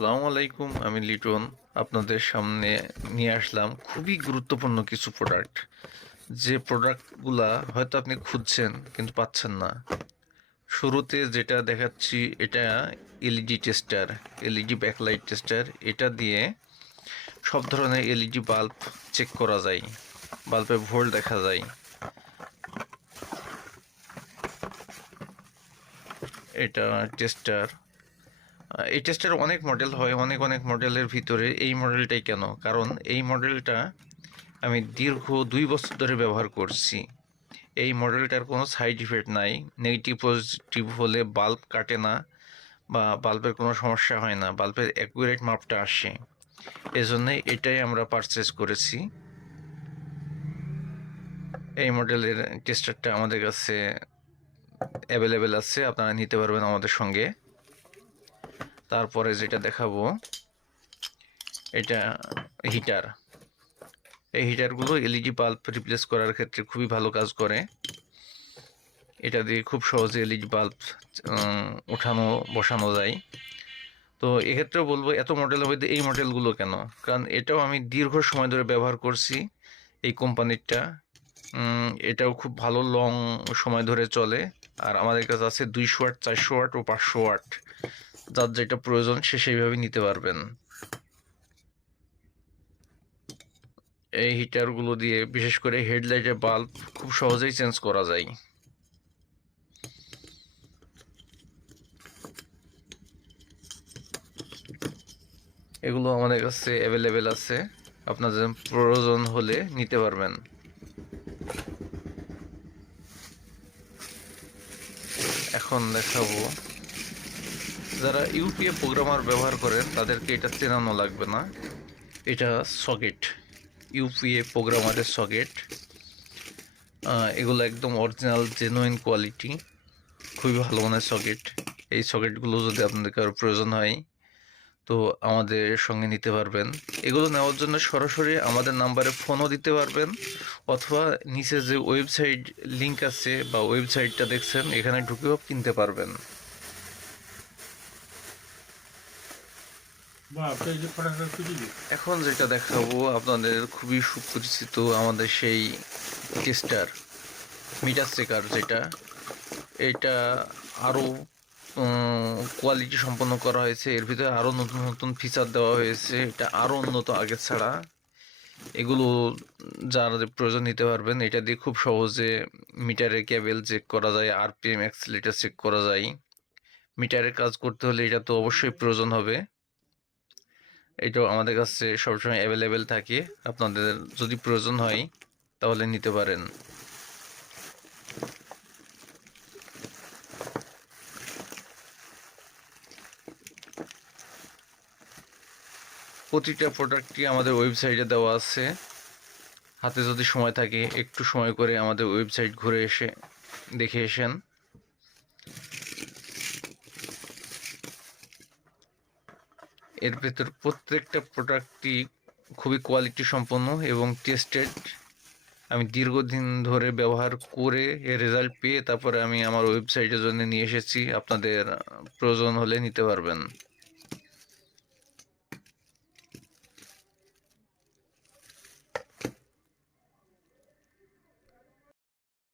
আসসালামু আলাইকুম, আমি লিটন। আপনাদের সামনে নিয়ে আসলাম খুবই গুরুত্বপূর্ণ কিছু প্রোডাক্ট, যে প্রোডাক্টগুলা হয়তো আপনি খুঁজছেন কিন্তু পাচ্ছেন না। শুরুতে যেটা দেখাচ্ছি, এটা LED tester, LED backlight tester. এটা দিয়ে সব ধরনের এলইডি বাল্ব চেক করা যায়, বাল্বের ভোল্ট দেখা যায়। এটা টেস্টার। এই টেস্টার অনেক মডেল হয়, অনেক অনেক মডেলের ভিতরে এই মডেলটাই কেন, কারণ এই মডেলটা আমি দীর্ঘ 2 বছর ধরে ব্যবহার করছি। এই মডেলটার কোনো সাইড ইফেক্ট নাই। নেগেটিভ পজিটিভ হলে বাল্ব কাটে না বা বাল্বের কোনো সমস্যা হয় না, বাল্বের অ্যাকুরেট মাপটা আসে। এজন্যই এটাই আমরা পারচেস করেছি। এই মডেলের টেস্টারটা আমাদের কাছে অ্যাভেলেবেল আছে, আপনারা নিতে পারবেন আমাদের সঙ্গে। তারপরে যেটা দেখাবো, এটা হিটার। এই হিটারগুলো এলইডি বাল্ব রিপ্লেস করার ক্ষেত্রে খুবই ভালো কাজ করে। এটা দিয়ে খুব সহজে এলইডি বাল্ব ওঠানো বসানো যায়। তো এক্ষেত্রেও বলবো, এত মডেলের মধ্যে এই মডেলগুলো কেন, কারণ এটাও আমি দীর্ঘ সময় ধরে ব্যবহার করছি এই কোম্পানিরটা। এটাও খুব ভালো লং সময় ধরে চলে। আর আমাদের কাছে আছে 200 ওয়াট, 400 ওয়াট ও 500 ওয়াট। যার যেটা প্রয়োজন সে সেইভাবে নিতে পারবেন। এই হিটারগুলো দিয়ে বিশেষ করে হেডলাইটের বাল্ব খুব সহজেই চেঞ্জ করা যায়। এগুলো আমাদের কাছে অ্যাভেলেবেল আছে, আপনাদের প্রয়োজন হলে নিতে পারবেন। এখন দেখাবো, যারা ইউপিএ প্রোগ্রামার ব্যবহার করেন তাদেরকে এটা চেনানো লাগবে না। এটা সকেট, ইউপিএ প্রোগ্রামারের সকেট। এগুলো একদম অরিজিনাল জেনুইন কোয়ালিটি, খুবই ভালো মানের সকেট। এই সকেটগুলো যদি আপনাদের কারো প্রয়োজন হয় তো আমাদের সঙ্গে নিতে পারবেন। এগুলো নেওয়ার জন্য সরাসরি আমাদের নাম্বারে ফোনও দিতে পারবেন, অথবা নিচে যে ওয়েবসাইট লিংক আছে বা ওয়েবসাইটটা দেখছেন, এখানে ঢুকেও কিনতে পারবেন। এখন যেটা দেখাবো আপনাদের খুবই সুপরিচিত, আমাদের সেই টেস্টার, মিটার চেকার যেটা। এটা আরও কোয়ালিটি সম্পন্ন করা হয়েছে, এর ভিতরে আরও নতুন নতুন ফিচার দেওয়া হয়েছে, এটা আরও উন্নত আগের ছাড়া। এগুলো যারা প্রয়োজন নিতে পারবেন। এটা দিয়ে খুব সহজে মিটারের কেবল চেক করা যায়, আরপিএম অ্যাক্সিলেটার চেক করা যায়। মিটারের কাজ করতে হলে এটা তো অবশ্যই প্রয়োজন হবে। এটাও আমাদের কাছে সবসময় অ্যাভেলেবেল থাকে, আপনাদের যদি প্রয়োজন হয় তাহলে নিতে পারেন। প্রতিটা প্রোডাক্টই আমাদের ওয়েবসাইটে দেওয়া আছে। হাতে যদি সময় থাকে একটু সময় করে আমাদের ওয়েবসাইট ঘুরে এসে দেখে এসেন। এর ভেতর প্রত্যেকটা প্রোডাক্টই খুবই কোয়ালিটি সম্পন্ন এবং টেস্টেড। আমি দীর্ঘদিন ধরে ব্যবহার করে এর রেজাল্ট পেয়ে তারপরে আমি আমার ওয়েবসাইটের জন্য নিয়ে এসেছি, আপনাদের প্রয়োজন হলে নিতে পারবেন।